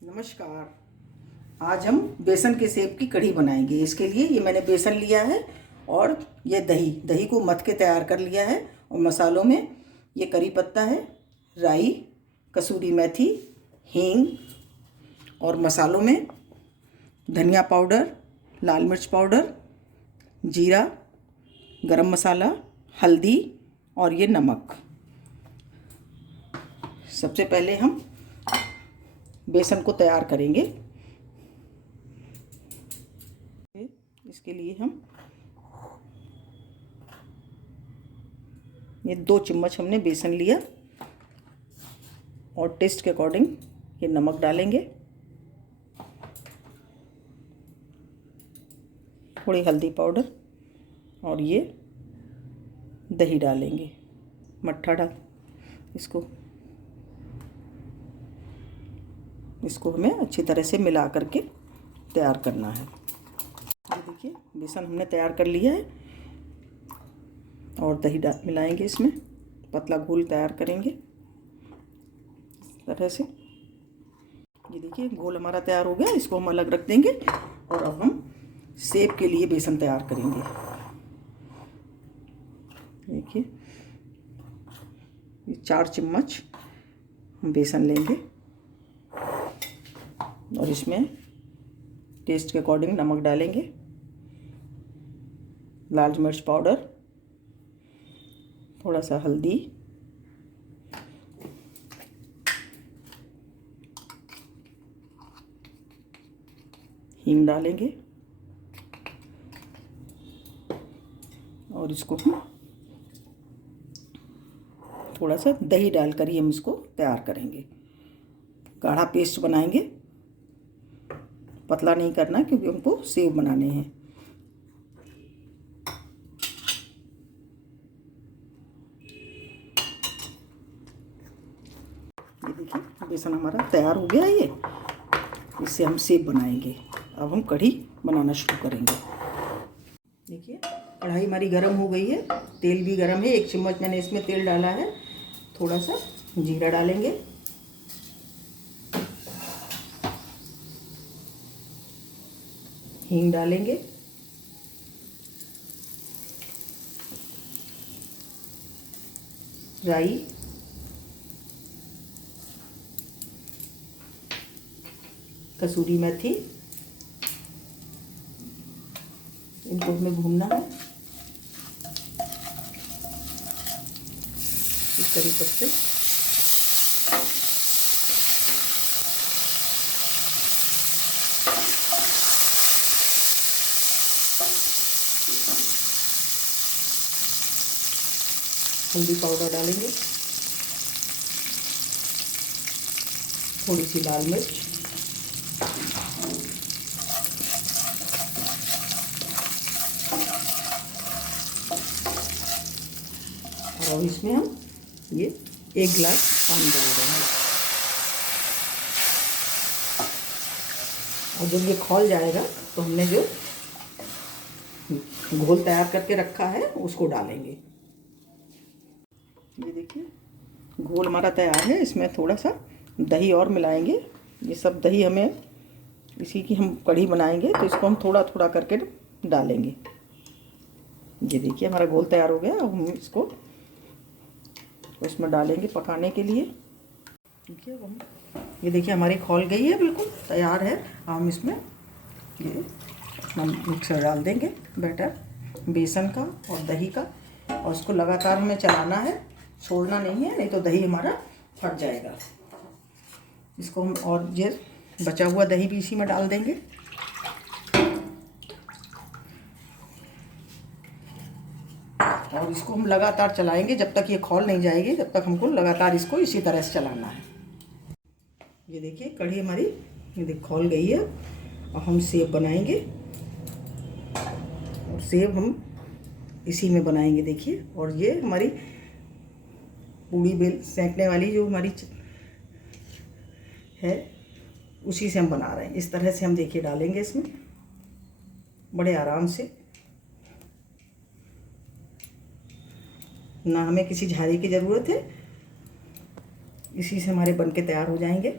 नमस्कार। आज हम बेसन के सेव की कढ़ी बनाएंगे। इसके लिए ये मैंने बेसन लिया है और ये दही को मथ के तैयार कर लिया है। और मसालों में ये करी पत्ता है, राई, कसूरी मेथी, हींग, और मसालों में धनिया पाउडर, लाल मिर्च पाउडर, जीरा, गरम मसाला, हल्दी और ये नमक। सबसे पहले हम बेसन को तैयार करेंगे। इसके लिए हम ये 2 चम्मच हमने बेसन लिया और टेस्ट के अकॉर्डिंग ये नमक डालेंगे, थोड़ी हल्दी पाउडर और ये दही डालेंगे, मट्ठा डाल। इसको हमें अच्छी तरह से मिला करके तैयार करना है। ये देखिए बेसन हमने तैयार कर लिया है और दही मिलाएंगे, इसमें पतला घोल तैयार करेंगे इस तरह से। ये देखिए घोल हमारा तैयार हो गया, इसको हम अलग रख देंगे। और अब हम सेव के लिए बेसन तैयार करेंगे। देखिए ये 4 चम्मच हम बेसन लेंगे और इसमें टेस्ट के अकॉर्डिंग नमक डालेंगे, लाल मिर्च पाउडर, थोड़ा सा हल्दी, हींग डालेंगे और इसको हम थोड़ा सा दही डालकर ही हम इसको तैयार करेंगे। गाढ़ा पेस्ट बनाएंगे, पतला नहीं करना क्योंकि हमको सेव बनाने हैं। ये देखिए बेसन हमारा तैयार हो गया है। ये इससे हम सेव बनाएंगे। अब हम कढ़ी बनाना शुरू करेंगे। देखिए कढ़ाई हमारी गर्म हो गई है, तेल भी गर्म है। 1 चम्मच मैंने इसमें तेल डाला है। थोड़ा सा जीरा डालेंगे, हींग डालेंगे, राई, कसूरी मेथी, इनको हमें भूनना है इस तरीके से। हल्दी पाउडर डालेंगे, थोड़ी सी लाल मिर्च, और अब इसमें हम ये 1 गिलास पानी डाल देंगे। और जब ये खौल जाएगा तो हमने जो घोल तैयार करके रखा है उसको डालेंगे। ये देखिए घोल हमारा तैयार है। इसमें थोड़ा सा दही और मिलाएंगे। ये सब दही हमें इसी की हम कढ़ी बनाएंगे तो इसको हम थोड़ा थोड़ा करके डालेंगे। ये देखिए हमारा घोल तैयार हो गया। अब हम इसको इसमें डालेंगे पकाने के लिए। देखिए ये देखिए हमारी खौल गई है, बिल्कुल तैयार है। हम इसमें ये हम मिक्सर डाल देंगे, बैटर बेसन का और दही का। और उसको लगातार हमें चलाना है, छोड़ना नहीं है, नहीं तो दही हमारा फट जाएगा। इसको हम और ये बचा हुआ दही भी इसी में डाल देंगे। और इसको हम लगातार चलाएंगे जब तक ये खौल नहीं जाएगी, जब तक हमको लगातार इसको इसी तरह से चलाना है। ये देखिए कढ़ी हमारी ये देख खौल गई है। अब हम सेव बनाएंगे और सेव हम इसी में बनाएंगे। देखिए और ये हमारी पूड़ी बेल सेंकने वाली जो हमारी है उसी से हम बना रहे हैं। इस तरह से हम देखिए डालेंगे इसमें बड़े आराम से। ना हमें किसी झाड़ी की ज़रूरत है, इसी से हमारे बनके तैयार हो जाएंगे।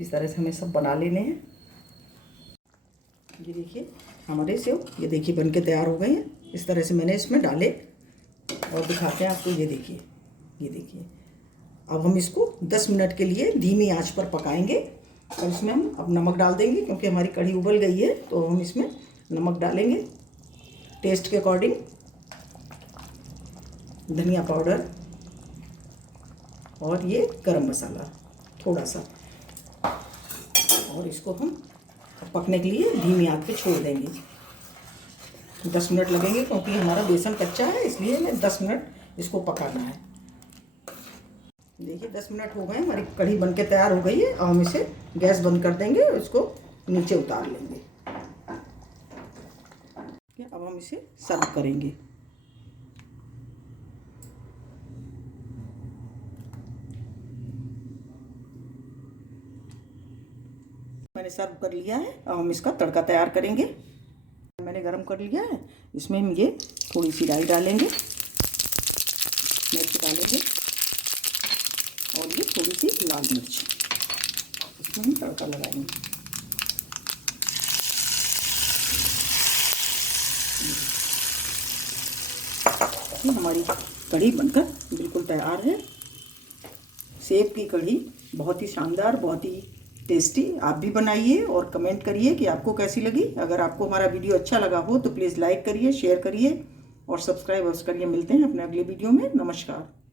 इस तरह से हमें सब बना लेने हैं। ये देखिए हमारे सेव ये देखिए बन के तैयार हो गए हैं। इस तरह से मैंने इसमें डाले और दिखाते हैं आपको। ये देखिए अब हम इसको 10 मिनट के लिए धीमी आंच पर पकाएंगे। और इसमें हम अब नमक डाल देंगे क्योंकि हमारी कढ़ी उबल गई है, तो हम इसमें नमक डालेंगे टेस्ट के अकॉर्डिंग, धनिया पाउडर और ये गरम मसाला थोड़ा सा, और इसको हम पकने के लिए धीमी आंच पे छोड़ देंगे। 10 मिनट लगेंगे क्योंकि हमारा बेसन कच्चा है, इसलिए हमें 10 मिनट इसको पकाना है। देखिए 10 मिनट हो गए, हमारी कढ़ी बनके तैयार हो गई है। अब हम इसे गैस बंद कर देंगे और इसको नीचे उतार लेंगे। अब हम इसे सर्व करेंगे। मैंने सर्व कर लिया है। अब हम इसका तड़का तैयार करेंगे। मैंने गरम कर लिया है, इसमें हम ये थोड़ी सी राई डालेंगे, मिर्च डालेंगे और ये थोड़ी सी लाल मिर्च, इसमें हम तड़का लगाएंगे। हमारी कढ़ी बनकर बिल्कुल तैयार है। सेब की कढ़ी बहुत ही शानदार, बहुत ही टेस्टी। आप भी बनाइए और कमेंट करिए कि आपको कैसी लगी। अगर आपको हमारा वीडियो अच्छा लगा हो तो प्लीज़ लाइक करिए, शेयर करिए और सब्सक्राइब करिए। मिलते हैं अपने अगले वीडियो में। नमस्कार।